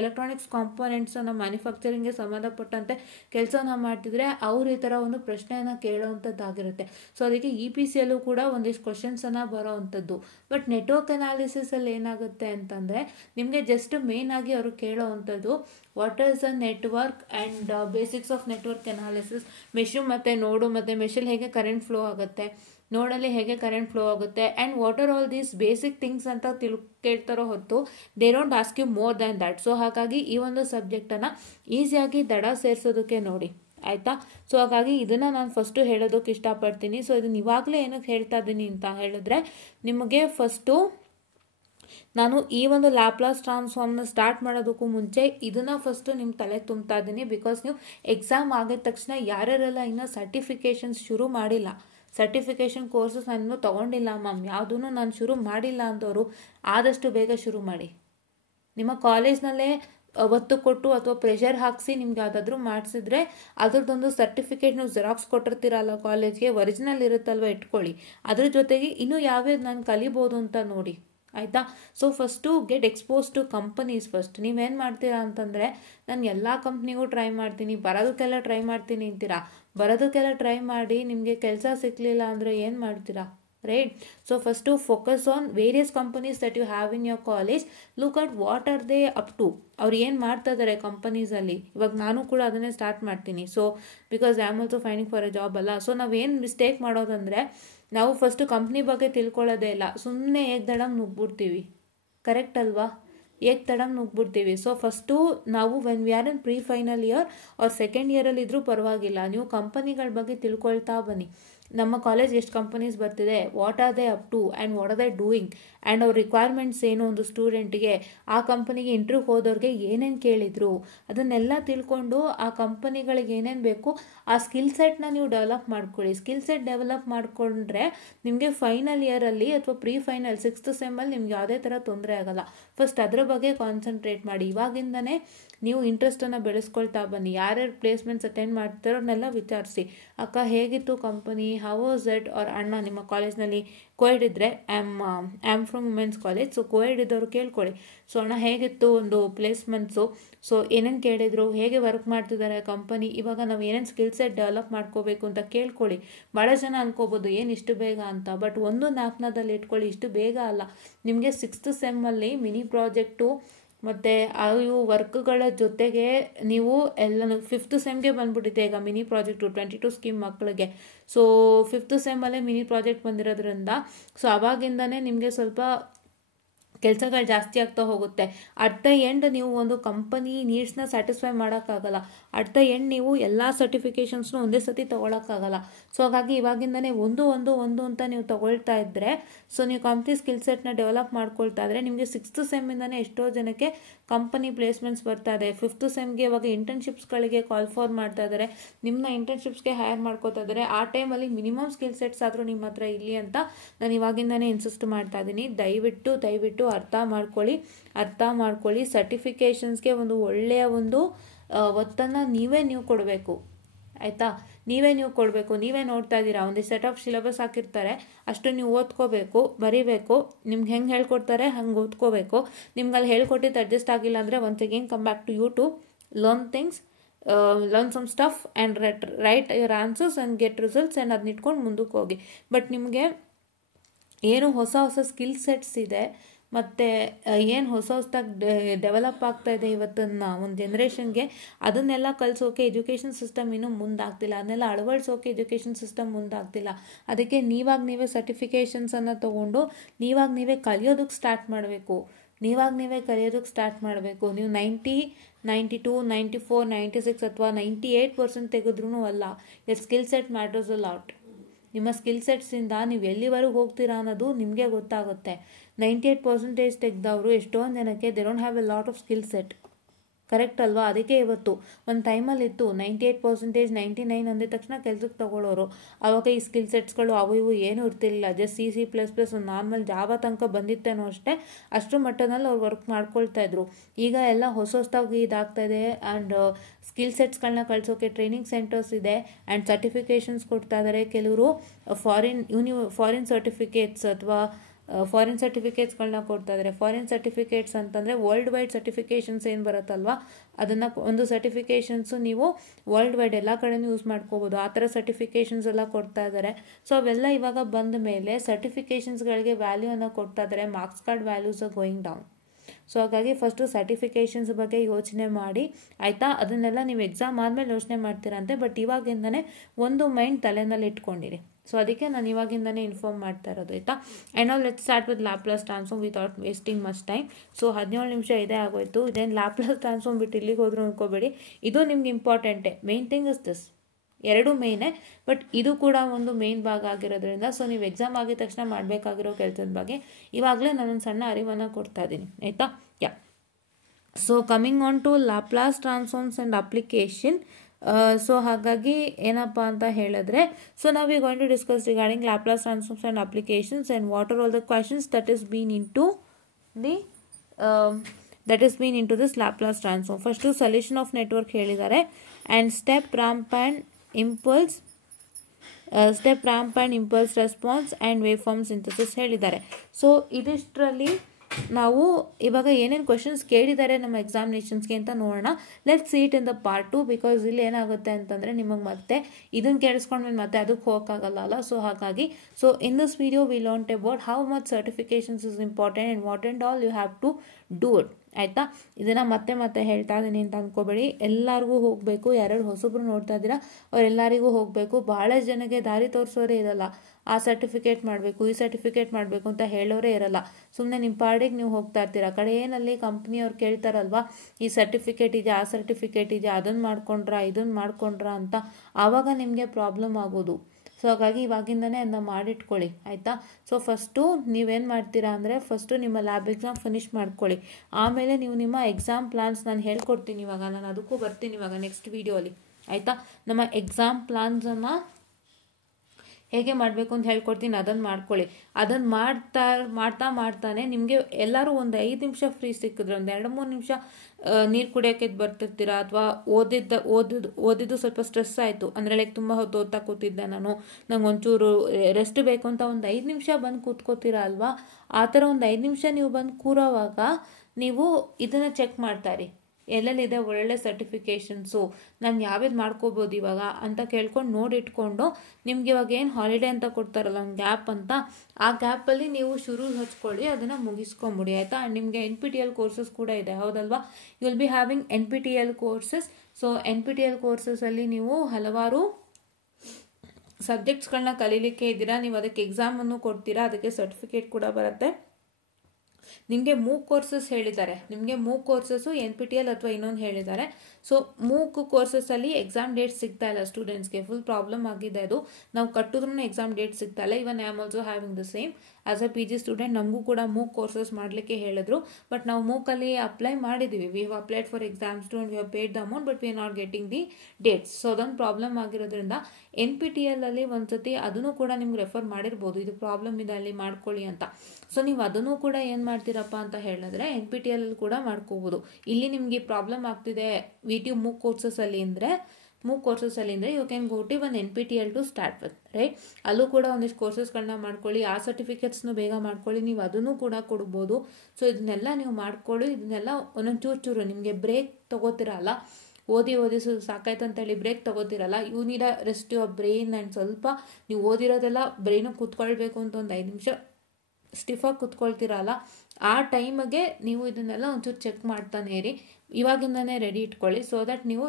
ಎಲೆಕ್ಟ್ರಾನಿಕ್ಸ್ ಕಾಂಪೋನೆಂಟ್ಸನ್ನು ಮ್ಯಾನುಫ್ಯಾಕ್ಚರಿಂಗ್ಗೆ ಸಂಬಂಧಪಟ್ಟಂತೆ ಕೆಲಸನ ಮಾಡ್ತಿದ್ರೆ ಅವ್ರು ಈ ಥರ ಒಂದು ಪ್ರಶ್ನೆಯನ್ನು ಕೇಳೋವಂಥದ್ದಾಗಿರುತ್ತೆ. ಸೊ ಅದಕ್ಕೆ EPCಯಲ್ಲೂ ಕೂಡ ಒಂದಿಷ್ಟು ಕ್ವಶನ್ಸನ್ನು ಬರೋವಂಥದ್ದು. ಬಟ್ ನೆಟ್ವರ್ಕ್ ಅನಾಲಿಸಿಸಲ್ಲಿ ಏನಾಗುತ್ತೆ ಅಂತಂದರೆ ನಿಮಗೆ ಜಸ್ಟ್ ಮೇನ್ ಆಗಿ ಅವರು ಕೇಳೋವಂಥದ್ದು what is a network and basics of network analysis. ಮೆಶು ಮತ್ತು ನೋಡು ಮತ್ತು ಮೆಷಲ್ಲಿ ಹೇಗೆ ಕರೆಂಟ್ ಫ್ಲೋ ಆಗುತ್ತೆ, ನೋಡಲ್ಲಿ ಹೇಗೆ ಕರೆಂಟ್ ಫ್ಲೋ ಆಗುತ್ತೆ and what are all these basic things ಅಂತ ಕೇಳ್ತಾರೋ ಹೊತ್ತು they don't ask you more than that. So ಹಾಗಾಗಿ ಈ ಒಂದು ಸಬ್ಜೆಕ್ಟನ್ನು ಈಸಿಯಾಗಿ ದಡ ಸೇರಿಸೋದಕ್ಕೆ ನೋಡಿ ಆಯಿತಾ. ಸೊ ಹಾಗಾಗಿ ಇದನ್ನು ನಾನು ಫಸ್ಟು ಹೇಳೋದಕ್ಕೆ ಇಷ್ಟಪಡ್ತೀನಿ. ಸೊ ಇದನ್ನು ಇವಾಗಲೇ ಏನಕ್ಕೆ ಹೇಳ್ತಾ ಇದ್ದೀನಿ ಅಂತ ಹೇಳಿದ್ರೆ ನಿಮಗೆ ಫಸ್ಟು ನಾನು ಈ ಒಂದು ಲ್ಯಾಪ್ಲಾಸ್ ಟ್ರಾನ್ಸ್ಫಾರ್ಮ್ನ ಸ್ಟಾರ್ಟ್ ಮಾಡೋದಕ್ಕೂ ಮುಂಚೆ ಇದನ್ನು ಫಸ್ಟು ನಿಮ್ಮ ತಲೆಗೆ ತುಂಬ್ತಾ ಇದ್ದೀನಿ. ಬಿಕಾಸ್ ನೀವು ಎಕ್ಸಾಮ್ ಆಗಿದ ತಕ್ಷಣ ಯಾರ್ಯಾರೆಲ್ಲ ಇನ್ನೂ ಸರ್ಟಿಫಿಕೇಷನ್ಸ್ ಶುರು ಮಾಡಿಲ್ಲ, ಸರ್ಟಿಫಿಕೇಷನ್ ಕೋರ್ಸಸ್ ನಾನು ಇನ್ನೂ ತೊಗೊಂಡಿಲ್ಲ ಮ್ಯಾಮ್, ಯಾವುದೂ ನಾನು ಶುರು ಮಾಡಿಲ್ಲ ಅಂದವರು ಆದಷ್ಟು ಬೇಗ ಶುರು ಮಾಡಿ. ನಿಮ್ಮ ಕಾಲೇಜ್ನಲ್ಲೇ ಒತ್ತು ಕೊಟ್ಟು ಅಥವಾ ಪ್ರೆಷರ್ ಹಾಕಿಸಿ ನಿಮ್ಗೆ ಯಾವುದಾದ್ರೂ ಮಾಡಿಸಿದ್ರೆ ಅದ್ರದ್ದೊಂದು ಸರ್ಟಿಫಿಕೇಟ್ ನೀವು ಜೆರಾಕ್ಸ್ ಕೊಟ್ಟಿರ್ತೀರಲ್ಲ ಕಾಲೇಜ್ಗೆ, ಒರಿಜಿನಲ್ ಇರುತ್ತಲ್ವ ಇಟ್ಕೊಳ್ಳಿ. ಅದ್ರ ಜೊತೆಗೆ ಇನ್ನೂ ಯಾವ್ಯಾವ್ದು ನಾನು ಕಲಿಬೋದು ಅಂತ ನೋಡಿ ಆಯಿತಾ. So first get expose to companies. First ನೀವೇನು ಮಾಡ್ತೀರಾ ಅಂತಂದರೆ ನಾನು ಎಲ್ಲ ಕಂಪ್ನಿಗೂ ಟ್ರೈ ಮಾಡ್ತೀನಿ, ಬರೋದಕ್ಕೆಲ್ಲ ಟ್ರೈ ಮಾಡ್ತೀನಿ ಅಂತೀರಾ. ಬರೋದಕ್ಕೆಲ್ಲ ಟ್ರೈ ಮಾಡಿ ನಿಮಗೆ ಕೆಲಸ ಸಿಕ್ಕಲಿಲ್ಲ ಅಂದರೆ ಏನು ಮಾಡ್ತೀರಾ, right. So first focus on various companies that you have in your college. Look at what are they up to, ಅವ್ರು ಏನು ಮಾಡ್ತಾ ಇದ್ದಾರೆ ಕಂಪನೀಸಲ್ಲಿ. ಇವಾಗ ನಾನು ಕೂಡ ಅದನ್ನೇ ಸ್ಟಾರ್ಟ್ ಮಾಡ್ತೀನಿ. So because I am also finding for A job ಅಲ್ಲ. ಸೊ ನಾವೇನು ಮಿಸ್ಟೇಕ್ ಮಾಡೋದಂದರೆ ನಾವು ಫಸ್ಟು ಕಂಪ್ನಿ ಬಗ್ಗೆ ತಿಳ್ಕೊಳ್ಳೋದೇ ಇಲ್ಲ, ಸುಮ್ಮನೆ ಏಕ್ದಡಮ್ ನುಗ್ಬಿಡ್ತೀವಿ, ಕರೆಕ್ಟ್ ಅಲ್ವಾ, ಏಕ್ದಡಮ್ ನುಗ್ಬಿಡ್ತೀವಿ. ಸೊ ಫಸ್ಟು ನಾವು when we are in pre final year or second ಇಯರಲ್ಲಿ ಇದ್ರೂ ಪರವಾಗಿಲ್ಲ, ನೀವು ಕಂಪನಿಗಳ ಬಗ್ಗೆ ತಿಳ್ಕೊಳ್ತಾ ಬನ್ನಿ. ನಮ್ಮ ಕಾಲೇಜ್ ಎಷ್ಟು ಕಂಪನೀಸ್ ಬರ್ತಿದೆ, what are they up to and what are they doing and ಅವ್ರ ರಿಕ್ವೈರ್ಮೆಂಟ್ಸ್ ಏನು, ಒಂದು ಸ್ಟೂಡೆಂಟ್ಗೆ ಆ ಕಂಪನಿಗೆ ಇಂಟರ್ವ್ಯೂ ಹೋದವ್ರಿಗೆ ಏನೇನು ಕೇಳಿದರು ಅದನ್ನೆಲ್ಲ ತಿಳ್ಕೊಂಡು ಆ ಕಂಪನಿಗಳಿಗೆ ಏನೇನು ಬೇಕು ಆ ಸ್ಕಿಲ್ ಸೆಟ್ನ ನೀವು ಡೆವಲಪ್ ಮಾಡ್ಕೊಳ್ಳಿ. ಸ್ಕಿಲ್ ಸೆಟ್ ಡೆವಲಪ್ ಮಾಡಿಕೊಂಡ್ರೆ ನಿಮಗೆ ಫೈನಲ್ ಇಯರಲ್ಲಿ ಅಥವಾ ಪ್ರೀ ಫೈನಲ್ 6th ಸೆಮ್ಮಲ್ಲಿ ನಿಮ್ಗೆ ಯಾವುದೇ ಥರ ತೊಂದರೆ ಆಗಲ್ಲ. ಫಸ್ಟ್ ಅದರ ಬಗ್ಗೆ ಕಾನ್ಸಂಟ್ರೇಟ್ ಮಾಡಿ. ಇವಾಗಿಂದನೇ ನೀವು ಇಂಟ್ರೆಸ್ಟನ್ನು ಬೆಳೆಸ್ಕೊಳ್ತಾ ಬನ್ನಿ. ಯಾರ್ಯಾರು ಪ್ಲೇಸ್ಮೆಂಟ್ಸ್ ಅಟೆಂಡ್ ಮಾಡ್ತಾರೋ ಅವ್ರನ್ನೆಲ್ಲ ವಿಚಾರಿಸಿ, ಅಕ್ಕ ಹೇಗಿತ್ತು ಕಂಪನಿ, ಹೌ ವಾಸ್ ಇಟ್, ಅವ್ರ ಅಣ್ಣ ನಿಮ್ಮ ಕಾಲೇಜ್ನಲ್ಲಿ ಕೋಯೆಡ್ ಇದ್ದರೆ I am from women's college, so coed ಇದ್ದವರು ಕೇಳ್ಕೊಳ್ಳಿ. ಸೊ ಅಣ್ಣ ಹೇಗಿತ್ತು ಒಂದು ಪ್ಲೇಸ್ಮೆಂಟ್ಸು, ಸೊ ಏನೇನು ಕೇಳಿದರು, ಹೇಗೆ ವರ್ಕ್ ಮಾಡ್ತಿದ್ದಾರೆ ಕಂಪನಿ, ಇವಾಗ ನಾವು ಏನೇನು ಸ್ಕಿಲ್ ಸೆಟ್ ಡೆವಲಪ್ ಮಾಡ್ಕೋಬೇಕು ಅಂತ ಕೇಳ್ಕೊಳ್ಳಿ. ಭಾಳ ಜನ ಅನ್ಕೋಬೋದು ಏನು ಇಷ್ಟು ಬೇಗ ಅಂತ, ಬಟ್ ಒಂದು ಜ್ಞಾಪನದಲ್ಲಿ ಇಟ್ಕೊಳ್ಳಿ, ಇಷ್ಟು ಬೇಗ ಅಲ್ಲ. ನಿಮಗೆ 6th ಸೆಮ್ಮಲ್ಲಿ ಮಿನಿ ಪ್ರಾಜೆಕ್ಟು ಮತ್ತು ಇವು ವರ್ಕ್ಗಳ ಜೊತೆಗೆ ನೀವು ಎಲ್ಲ 5th ಸೆಮ್ಗೆ ಬಂದ್ಬಿಟ್ಟಿದೆ ಈಗ ಮಿನಿ ಪ್ರಾಜೆಕ್ಟು 22 ಸ್ಕೀಮ್ ಮಕ್ಕಳಿಗೆ. ಸೊ 5th ಸೆಮ್ಮಲ್ಲೇ ಮಿನಿ ಪ್ರಾಜೆಕ್ಟ್ ಬಂದಿರೋದ್ರಿಂದ ಸೊ ಅವಾಗಿಂದನೇ ನಿಮಗೆ ಸ್ವಲ್ಪ ಕೆಲಸಗಳು ಜಾಸ್ತಿ ಆಗ್ತಾ ಹೋಗುತ್ತೆ. ಅಟ್ ದ ಎಂಡ್ ನೀವು ಒಂದು ಕಂಪನಿ ನೀಡ್ಸ್ನ ಸ್ಯಾಟಿಸ್ಫೈ ಮಾಡೋಕ್ಕಾಗಲ್ಲ. ಅಟ್ ದ ಎಂಡ್ ನೀವು ಎಲ್ಲ ಸರ್ಟಿಫಿಕೇಷನ್ಸ್ನು ಒಂದೇ ಸತಿ ತೊಗೊಳಕ್ಕಾಗಲ್ಲ. ಸೊ ಹಾಗಾಗಿ ಇವಾಗಿಂದನೇ ಒಂದು ಅಂತ ನೀವು ತೊಗೊಳ್ತಾ ಇದ್ದರೆ, ಸೊ ನೀವು ಕಂಪ್ನಿ ಸ್ಕಿಲ್ ಸೆಟ್ನ ಡೆವಲಪ್ ಮಾಡ್ಕೊಳ್ತಾ ಇದ್ರೆ ನಿಮಗೆ 6th ಸೆಮ್ಮಿಂದನೇ ಎಷ್ಟೋ ಜನಕ್ಕೆ ಕಂಪನಿ ಪ್ಲೇಸ್ಮೆಂಟ್ಸ್ ಬರ್ತಾ ಇದೆ. 5th ಸೆಮ್ಗೆ ಇವಾಗ ಇಂಟರ್ನ್ಶಿಪ್ಸ್ಗಳಿಗೆ ಕಾಲ್ ಫಾರ್ ಮಾಡ್ತಾ ಇದ್ದಾರೆ, ನಿಮ್ಮನ್ನ ಇಂಟರ್ನ್ಶಿಪ್ಸ್ಗೆ ಹೈರ್ ಮಾಡ್ಕೋತಾ ಇದ್ದಾರೆ. ಆ ಟೈಮಲ್ಲಿ ಮಿನಿಮಮ್ ಸ್ಕಿಲ್ ಸೆಟ್ಸ್ ಆದರೂ ನಿಮ್ಮ ಹತ್ರ ಇಲ್ಲಿ ಅಂತ ನಾನು ಇವಾಗಿಂದನೇ ಇನ್ಸಿಸ್ಟ್ ಮಾಡ್ತಾ ಇದ್ದೀನಿ. ದಯವಿಟ್ಟು ಅರ್ಥ ಮಾಡ್ಕೊಳ್ಳಿ. ಸರ್ಟಿಫಿಕೇಷನ್ಸ್ಗೆ ಒಂದು ಒಳ್ಳೆಯ ಒಂದು ಒತ್ತನ್ನು ನೀವು ಕೊಡಬೇಕು, ಆಯಿತಾ? ನೀವೇ ನೋಡ್ತಾ ಇದ್ದೀರಾ, ಒಂದು ಸೆಟ್ ಆಫ್ ಸಿಲೆಬಸ್ ಹಾಕಿರ್ತಾರೆ, ಅಷ್ಟು ನೀವು ಓದ್ಕೋಬೇಕು, ಬರೀಬೇಕು. ನಿಮ್ಗೆ ಹೆಂಗೆ ಹೇಳ್ಕೊಡ್ತಾರೆ ಹಂಗೆ ಓದ್ಕೋಬೇಕು. ನಿಮ್ಗೆ ಅಲ್ಲಿ ಹೇಳ್ಕೊಟ್ಟಿದ್ದು ಅಡ್ಜಸ್ಟ್ ಆಗಿಲ್ಲ ಅಂದರೆ once again come back to you to learn things, learn some stuff and write your answers and get results and ಅದನ್ನ ಇಟ್ಕೊಂಡು ಮುಂದಕ್ಕೆ ಹೋಗಿ. ಬಟ್ ನಿಮಗೆ ಏನು ಹೊಸ ಸ್ಕಿಲ್ ಸೆಟ್ಸ್ ಇದೆ ಮತ್ತು ಏನು ಹೊಸದಾಗಿ ಡೆವಲಪ್ ಆಗ್ತಾ ಇದೆ ಇವತ್ತಿನ ಒಂದು ಜನ್ರೇಷನ್ಗೆ, ಅದನ್ನೆಲ್ಲ ಕಲಿಸೋಕೆ ಎಜುಕೇಷನ್ ಸಿಸ್ಟಮ್ ಇನ್ನೂ ಮುಂದಾಗ್ತಿಲ್ಲ. ಅದನ್ನೆಲ್ಲ ಅಳವಡಿಸೋಕೆ ಎಜುಕೇಷನ್ ಸಿಸ್ಟಮ್ ಮುಂದಾಗ್ತಿಲ್ಲ. ಅದಕ್ಕೆ ನೀವೇ ಸರ್ಟಿಫಿಕೇಷನ್ಸನ್ನು ತೊಗೊಂಡು ನೀವೇ ಕಲಿಯೋದಕ್ಕೆ ಸ್ಟಾರ್ಟ್ ಮಾಡಬೇಕು. ನೀವು 90, 92, 94, 96 ಅಥವಾ 98% ತೆಗೆದ್ರೂ ಅಲ್ಲ. Your skill set matters a lot. ನಿಮ್ಮ ಸ್ಕಿಲ್ ಸೆಟ್ಸಿಂದ ನೀವು ಎಲ್ಲಿವರೆಗೂ ಹೋಗ್ತೀರಾ ಅನ್ನೋದು ನಿಮಗೆ ಗೊತ್ತಾಗುತ್ತೆ. 98% ತೆಗೆದವರು ಎಷ್ಟೊಂದು ಜನಕ್ಕೆ they don't have A lot of skill set, correct ಅಲ್ವಾ? ಅದಕ್ಕೆ ಇವತ್ತು ಒಂದು ಟೈಮಲ್ಲಿ ಇತ್ತು 98%, 99 ಅಂದಿದ ತಕ್ಷಣ ಕೆಲಸಕ್ಕೆ ತಗೊಳ್ಳೋರು. ಆವಾಗ ಈ ಸ್ಕಿಲ್ ಸೆಟ್ಸ್ಗಳು ಇವು ಏನೂ ಇರ್ತಿರ್ಲಿಲ್ಲ. ಜಸ್ಟ್ C++, ನಾರ್ಮಲ್ ಜಾವಾ ತನಕ ಬಂದಿತ್ತೇನೋ ಅಷ್ಟೇ, ಅಷ್ಟರ ಮಟ್ಟದಲ್ಲಿ ಅವ್ರು ವರ್ಕ್ ಮಾಡ್ಕೊಳ್ತಾ ಇದ್ರು. ಈಗ ಎಲ್ಲ ಹೊಸದಾಗಿ ಇದಾಗ್ತಾ ಇದೆ. ಆ್ಯಂಡ್ ಸ್ಕಿಲ್ ಸೆಟ್ಸ್ಗಳನ್ನ ಕಳಿಸೋಕೆ ಟ್ರೈನಿಂಗ್ ಸೆಂಟರ್ಸ್ ಇದೆ ಆ್ಯಂಡ್ ಸರ್ಟಿಫಿಕೇಷನ್ಸ್ ಕೊಡ್ತಾ ಇದ್ದಾರೆ. ಕೆಲವರು ಫಾರಿನ್ ಸರ್ಟಿಫಿಕೇಟ್ಸ್ ಅಥವಾ ಫಾರಿನ್ ಸರ್ಟಿಫಿಕೇಟ್ಸ್ಗಳನ್ನ ಕೊಡ್ತಾ ಇದ್ದಾರೆ. ಫಾರಿನ್ ಸರ್ಟಿಫಿಕೇಟ್ಸ್ ಅಂತಂದರೆ ವರ್ಲ್ಡ್ ವೈಡ್ ಸರ್ಟಿಫಿಕೇಷನ್ಸ್ ಏನು ಬರುತ್ತಲ್ವ, ಅದನ್ನು ಒಂದು ಸರ್ಟಿಫಿಕೇಷನ್ಸು ನೀವು ವರ್ಲ್ಡ್ ವೈಡ್ ಎಲ್ಲ ಕಡೆನೂ ಯೂಸ್ ಮಾಡ್ಕೋಬೋದು. ಆ ಥರ ಸರ್ಟಿಫಿಕೇಷನ್ಸ್ ಎಲ್ಲ ಕೊಡ್ತಾ ಇದ್ದಾರೆ. ಸೊ ಅವೆಲ್ಲ ಇವಾಗ ಬಂದ ಮೇಲೆ ಸರ್ಟಿಫಿಕೇಷನ್ಸ್ಗಳಿಗೆ ವ್ಯಾಲ್ಯೂವನ್ನು ಕೊಡ್ತಾ ಇದ್ದಾರೆ. Marks card values are going down. So ಹಾಗಾಗಿ ಫಸ್ಟು ಸರ್ಟಿಫಿಕೇಷನ್ಸ್ ಬಗ್ಗೆ ಯೋಚನೆ ಮಾಡಿ, ಆಯಿತಾ? ಅದನ್ನೆಲ್ಲ ನೀವು ಎಕ್ಸಾಮ್ ಆದಮೇಲೆ ಯೋಚನೆ ಮಾಡ್ತೀರಂತೆ. ಬಟ್ ಇವಾಗಿಂದನೇ ಒಂದು ಮೈಂಡ್ ತಲೆನಲ್ಲಿ ಇಟ್ಕೊಂಡಿರಿ. ಸೊ ಅದಕ್ಕೆ ನಾನು ಇವಾಗಿಂದನೇ ಇನ್ಫಾರ್ಮ್ ಮಾಡ್ತಾ ಇರೋದು, ಆಯಿತಾ? ಆ್ಯಂಡ್ ನಾವು let's start with Laplace transform without wasting much time. So 17 ನಿಮಿಷ ಇದೇ ಆಗೋಯ್ತು. ಇದೇನು ಲ್ಯಾಪ್ಲಾಸ್ ಟ್ರಾನ್ಸ್ಫಾರ್ಮ್ ಬಿಟ್ಟು ಇಲ್ಲಿಗೆ ಹೋದ್ರು ಅನ್ಕೋಬೇಡಿ. ಇದು ನಿಮ್ಗೆ ಇಂಪಾರ್ಟೆಂಟೇ. Main thing is this. ಎರಡು ಮೇಯ್ನೇ, ಬಟ್ ಇದು ಕೂಡ ಒಂದು ಮೇನ್ ಭಾಗ ಆಗಿರೋದ್ರಿಂದ ಸೊ ನೀವು ಎಕ್ಸಾಮ್ ಆಗಿದ ತಕ್ಷಣ ಮಾಡಬೇಕಾಗಿರೋ ಕೆಲಸದ ಬಗ್ಗೆ ಇವಾಗಲೇ ನಾನೊಂದು ಸಣ್ಣ ಅರಿವನ್ನು ಕೊಡ್ತಾ ಇದ್ದೀನಿ, ಆಯಿತಾ? So coming on to Laplace transforms and application. So ಹಾಗಾಗಿ ಏನಪ್ಪ ಅಂತ ಹೇಳಿದ್ರೆ, ಸೊ ನಾವು we going to discuss regarding Laplace transforms and applications and what are all the questions that is been in to this Laplace transform. First solution of network ಹೇಳಿದ್ದಾರೆ and step ramp and impulse response and wave form synthesis ಹೇಳಿದ್ದಾರೆ. So ಇದಿಷ್ಟರಲ್ಲಿ ನಾವು ಇವಾಗ ಏನೇನು questions ಕೇಳಿದ್ದಾರೆ ನಮ್ಮ ಎಕ್ಸಾಮಿನೇಷನ್ಸ್ಗೆ ಅಂತ ನೋಡೋಣ. Let's see it in the part 2. Because ಇಲ್ಲಿ ಏನಾಗುತ್ತೆ ಅಂತಂದರೆ ನಿಮಗೆ ಮತ್ತೆ ಇದನ್ನು ಕೇಳಿಸ್ಕೊಂಡ್ಮೇಲೆ ಮತ್ತೆ ಅದಕ್ಕೆ ಹೋಗೋಕ್ಕಾಗಲ್ಲ. ಸೊ ಹಾಗಾಗಿ so in this video we learn about how much certifications is important and what and all you have to do it, ಆಯಿತಾ? ಇದನ್ನು ಮತ್ತೆ ಹೇಳ್ತಾ ಇದ್ದೀನಿ ಅಂತ ಅಂದ್ಕೋಬೇಡಿ. ಎಲ್ಲರಿಗೂ ಹೋಗಬೇಕು. ಯಾರ್ಯಾರು ಹೊಸಬ್ರು ನೋಡ್ತಾ ಇದ್ದೀರಾ ಅವರೆಲ್ಲರಿಗೂ ಹೋಗಬೇಕು. ಭಾಳ ಜನಕ್ಕೆ ದಾರಿ ತೋರಿಸೋರೇ ಇರಲ್ಲ. ಆ ಸರ್ಟಿಫಿಕೇಟ್ ಮಾಡಬೇಕು, ಈ ಸರ್ಟಿಫಿಕೇಟ್ ಮಾಡಬೇಕು ಅಂತ ಹೇಳೋರೇ ಇರಲ್ಲ. ಸುಮ್ಮನೆ ನಿಮ್ಮ ಪಾಡಿಗೆ ನೀವು ಹೋಗ್ತಾ ಇರ್ತೀರ. ಕಡೆಯಲ್ಲಿ ಕಂಪ್ನಿಯವ್ರು ಕೇಳ್ತಾರಲ್ವಾ, ಈ ಸರ್ಟಿಫಿಕೇಟ್ ಇದೆ, ಆ ಸರ್ಟಿಫಿಕೇಟ್ ಇದೆ, ಅದನ್ನು ಇದನ್ನು ಮಾಡ್ಕೊಂಡ್ರಾ ಅಂತ. ಆವಾಗ ನಿಮಗೆ ಪ್ರಾಬ್ಲಮ್ ಆಗೋದು. ಸೊ ಹಾಗಾಗಿ ಇವಾಗಿಂದನೇ ಅದನ್ನ ಮಾಡಿಟ್ಕೊಳ್ಳಿ, ಆಯಿತಾ? ಸೊ ಫಸ್ಟು ನೀವೇನು ಮಾಡ್ತೀರಾ ಅಂದರೆ ಫಸ್ಟು ನಿಮ್ಮ ಲ್ಯಾಬ್ ಎಕ್ಸಾಮ್ ಫಿನಿಷ್ ಮಾಡ್ಕೊಳ್ಳಿ. ಆಮೇಲೆ ನೀವು ನಿಮ್ಮ ಎಕ್ಸಾಮ್ ಪ್ಲಾನ್ಸ್ ನಾನು ಹೇಳ್ಕೊಡ್ತೀನಿ. ಇವಾಗ ನಾನು ಅದಕ್ಕೂ ಬರ್ತೀನಿ ಇವಾಗ ನೆಕ್ಸ್ಟ್ ವೀಡಿಯೋಲಿ, ಆಯಿತಾ? ನಮ್ಮ ಎಕ್ಸಾಮ್ ಪ್ಲಾನ್ಸನ್ನು ಹೇಗೆ ಮಾಡಬೇಕು ಅಂತ ಹೇಳ್ಕೊಡ್ತೀನಿ. ಅದನ್ನು ಮಾಡ್ಕೊಳ್ಳಿ. ಅದನ್ನು ಮಾಡ್ತಾನೆ ನಿಮಗೆ ಎಲ್ಲರೂ ಒಂದು 5 ನಿಮಿಷ ಫ್ರೀ ಸಿಕ್ಕಿದ್ರೆ, ಒಂದು 2-3 ನಿಮಿಷ ನೀರು ಕುಡಿಯೋಕ್ಕೆ ಬರ್ತಿರ್ತೀರಾ, ಅಥವಾ ಓದಿದ್ದು ಸ್ವಲ್ಪ ಸ್ಟ್ರೆಸ್ ಆಯಿತು ಅಂದರೆ ಲೈಕ್ ತುಂಬ ಹೊತ್ತು ಓದ್ತಾ ಕೂತಿದ್ದೆ ನಾನು, ನಂಗೆ ಒಂಚೂರು ರೆಸ್ಟ್ ಬೇಕು ಅಂತ ಒಂದು 5 ನಿಮಿಷ ಬಂದು ಕೂತ್ಕೋತೀರಾ ಅಲ್ವಾ? ಆ ಥರ ಒಂದು 5 ನಿಮಿಷ ನೀವು ಬಂದು ಕೂರೋವಾಗ ನೀವು ಇದನ್ನು ಚೆಕ್ ಮಾಡ್ತಾಯಿರಿ. ಎಲ್ಲೆಲ್ಲಿದೆ ಒಳ್ಳೆ ಸರ್ಟಿಫಿಕೇಷನ್ಸು, ನಾನು ಯಾವ್ಯಾವ್ದು ಮಾಡ್ಕೋಬೋದು ಇವಾಗ ಅಂತ ಕೇಳ್ಕೊಂಡು ನೋಡಿಟ್ಕೊಂಡು ನಿಮ್ಗೆ ಇವಾಗ ಏನು ಹಾಲಿಡೇ ಅಂತ ಕೊಡ್ತಾರಲ್ಲ ಒಂದು ಗ್ಯಾಪ್ ಅಂತ, ಆ ಗ್ಯಾಪಲ್ಲಿ ನೀವು ಶುರು ಹಚ್ಕೊಳ್ಳಿ, ಅದನ್ನು ಮುಗಿಸ್ಕೊಂಬಿಡಿ ಆಯಿತಾ. ಆ್ಯಂಡ್ ನಿಮಗೆ NPTEL ಕೋರ್ಸಸ್ ಕೂಡ ಇದೆ ಹೌದಲ್ವಾ, you will be having NPTEL courses. So NPTEL ಕೋರ್ಸಸಲ್ಲಿ ನೀವು ಹಲವಾರು ಸಬ್ಜೆಕ್ಟ್ಸ್ಗಳನ್ನ ಕಲೀಲಿಕ್ಕೆ ಇದ್ದೀರಾ, ನೀವು ಅದಕ್ಕೆ ಎಕ್ಸಾಮನ್ನು ಕೊಡ್ತೀರಾ, ಅದಕ್ಕೆ ಸರ್ಟಿಫಿಕೇಟ್ ಕೂಡ ಬರುತ್ತೆ. ನಿಮಗೆ ಮೂಕ್ ಕೋರ್ಸಸ್ ಹೇಳಿದ್ದಾರೆ, ನಿಮಗೆ ಮೂಕ್ ಕೋರ್ಸಸ್ಸು NPTEL ಅಥವಾ ಇನ್ನೊಂದು ಹೇಳಿದ್ದಾರೆ. ಸೊ ಮೂಕ್ ಕೋರ್ಸಸ್ಸಲ್ಲಿ ಎಕ್ಸಾಮ್ ಡೇಟ್ ಸಿಗ್ತಾ ಇಲ್ಲ ಸ್ಟೂಡೆಂಟ್ಸ್ಗೆ, ಫುಲ್ ಪ್ರಾಬ್ಲಮ್ ಆಗಿದೆ ಅದು. ನಾವು ಕಟ್ಟಿದ್ರೂ ಎಕ್ಸಾಮ್ ಡೇಟ್ ಸಿಗ್ತಾ ಇಲ್ಲ. Even I am also having the same as a PG student. ನಮಗೂ ಕೂಡ ಮೂಕ್ ಕೋರ್ಸಸ್ ಮಾಡಲಿಕ್ಕೆ ಹೇಳಿದ್ರು, ಬಟ್ ನಾವು ಮೂಕಲ್ಲಿ ಅಪ್ಲೈ ಮಾಡಿದ್ದೀವಿ. We have applied for exams too and we have paid the amount, but we are not getting the dates. So ಅದೊಂದು problem ಆಗಿರೋದ್ರಿಂದ NPTEL ಅಲ್ಲಿ ಒಂದ್ಸತಿ ಅದನ್ನು ಕೂಡ ನಿಮ್ಗೆ ರೆಫರ್ ಮಾಡಿರ್ಬೋದು, ಇದು ಪ್ರಾಬ್ಲಮ್ ಇದೆ ಅಲ್ಲಿ ಮಾಡ್ಕೊಳ್ಳಿ ಅಂತ. ಸೊ ನೀವು ಅದನ್ನು ಕೂಡ ಏನು ಮಾಡ್ತೀರಪ್ಪ ಅಂತ ಹೇಳಿದ್ರೆ NPTEL ಕೂಡ ಮಾಡ್ಕೋಬೋದು. ಇಲ್ಲಿ ನಿಮಗೆ ಪ್ರಾಬ್ಲಮ್ ಆಗ್ತಿದೆ VTU ಮೂಕ್ ಕೋರ್ಸಸಲ್ಲಿ ಅಂದರೆ you can go to one NPTEL to start with, right. ಅಲ್ಲೂ ಕೂಡ ಒಂದಿಷ್ಟು ಕೋರ್ಸಸ್ಗಳನ್ನ ಮಾಡ್ಕೊಳ್ಳಿ, ಆ ಸರ್ಟಿಫಿಕೇಟ್ಸ್ನು ಬೇಗ ಮಾಡ್ಕೊಳ್ಳಿ, ನೀವು ಅದನ್ನು ಕೂಡ ಕೊಡ್ಬೋದು. ಸೊ ಇದನ್ನೆಲ್ಲ ನೀವು ಮಾಡ್ಕೊಳ್ಳಿ, ಇದನ್ನೆಲ್ಲ ಒಂದೊಂದು ಚೂರು ನಿಮಗೆ ಬ್ರೇಕ್ ತಗೋತಿರಲ್ಲ, ಓದಿ ಸಾಕಾಯ್ತು ಅಂತೇಳಿ ಬ್ರೇಕ್ ತಗೋತಿರಲ್ಲ. You need a rest your brain. And ಸ್ವಲ್ಪ ನೀವು ಓದಿರೋದೆಲ್ಲ ಬ್ರೈನು ಕೂತ್ಕೊಳ್ಬೇಕು ಅಂತ ಒಂದು 5 ನಿಮಿಷ ಸ್ಟಿಫಾಗಿ ಕೂತ್ಕೊಳ್ತಿರಲ್ಲ, ಆ ಟೈಮಿಗೆ ನೀವು ಇದನ್ನೆಲ್ಲ ಒಂಚೂರು ಚೆಕ್ ಮಾಡ್ತಾನೆ ಇರಿ, ಇವಾಗಿಂದನೇ ರೆಡಿ ಇಟ್ಕೊಳ್ಳಿ, ಸೊ ದಟ್ ನೀವು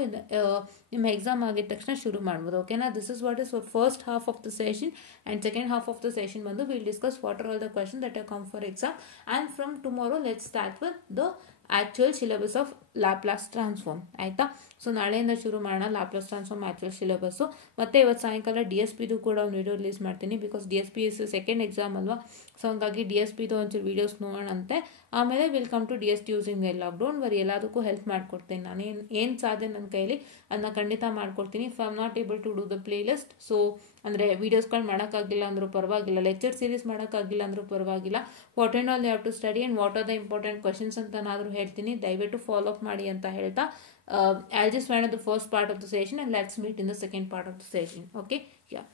ನಿಮ್ಮ ಎಕ್ಸಾಮ್ ಆಗಿದ ತಕ್ಷಣ ಶುರು ಮಾಡ್ಬೋದು. ಓಕೆನಾ. This is what is first half of the session. And second half of the session ಬಂದು will discuss what are all the question that are come for exam. And from tomorrow let's start with the actual syllabus of Laplace transform ಆಯಿತಾ. So ನಾಳೆಯಿಂದ ಶುರು ಮಾಡೋಣ Laplace transform actual syllabus. ಮತ್ತು ಇವತ್ತು ಸಾಯಂಕಾಲ DSPದು ಕೂಡ ಒಂದು ವಿಡಿಯೋ ರಿಲೀಸ್ ಮಾಡ್ತೀನಿ, because DSP is second exam ಅಲ್ವಾ. ಸೊ ಹಂಗಾಗಿ DSPದು ಒಂಚೂರು ವೀಡಿಯೋಸ್ ನೋಡೋಣಂತೆ. ಆಮೇಲೆ will come to DST using the lockdown worry ಎಲ್ಲದಕ್ಕೂ ಹೆಲ್ಪ್ ಮಾಡ್ಕೊಡ್ತೀನಿ. ನಾನು ಏನು ಸಾಧ್ಯ ನನ್ನ ಕೈಲಿ ಅದನ್ನ ಖಂಡಿತ ಮಾಡ್ಕೊಡ್ತೀನಿ. If I am not able to do the playlist, so ಅಂದರೆ ವೀಡಿಯೋಸ್ಗಳು ಮಾಡೋಕ್ಕಾಗಿಲ್ಲ ಅಂದರೂ ಪರವಾಗಿಲ್ಲ, ಲೆಕ್ಚರ್ ಸೀರೀಸ್ ಮಾಡೋಕ್ಕಾಗಿಲ್ಲ ಅಂದರೂ ಪರವಾಗಿಲ್ಲ, what and all you have to study and what are the important questions ಅಂತನಾದರೂ ಹೇಳ್ತೀನಿ, ದಯವಿಟ್ಟು ಫಾಲೋ ಅಪ್ ಮಾಡಿ ಅಂತ ಹೇಳ್ತಾ I'll just wind up the first part of the session and let's meet in the second part of the session. Okay, yeah.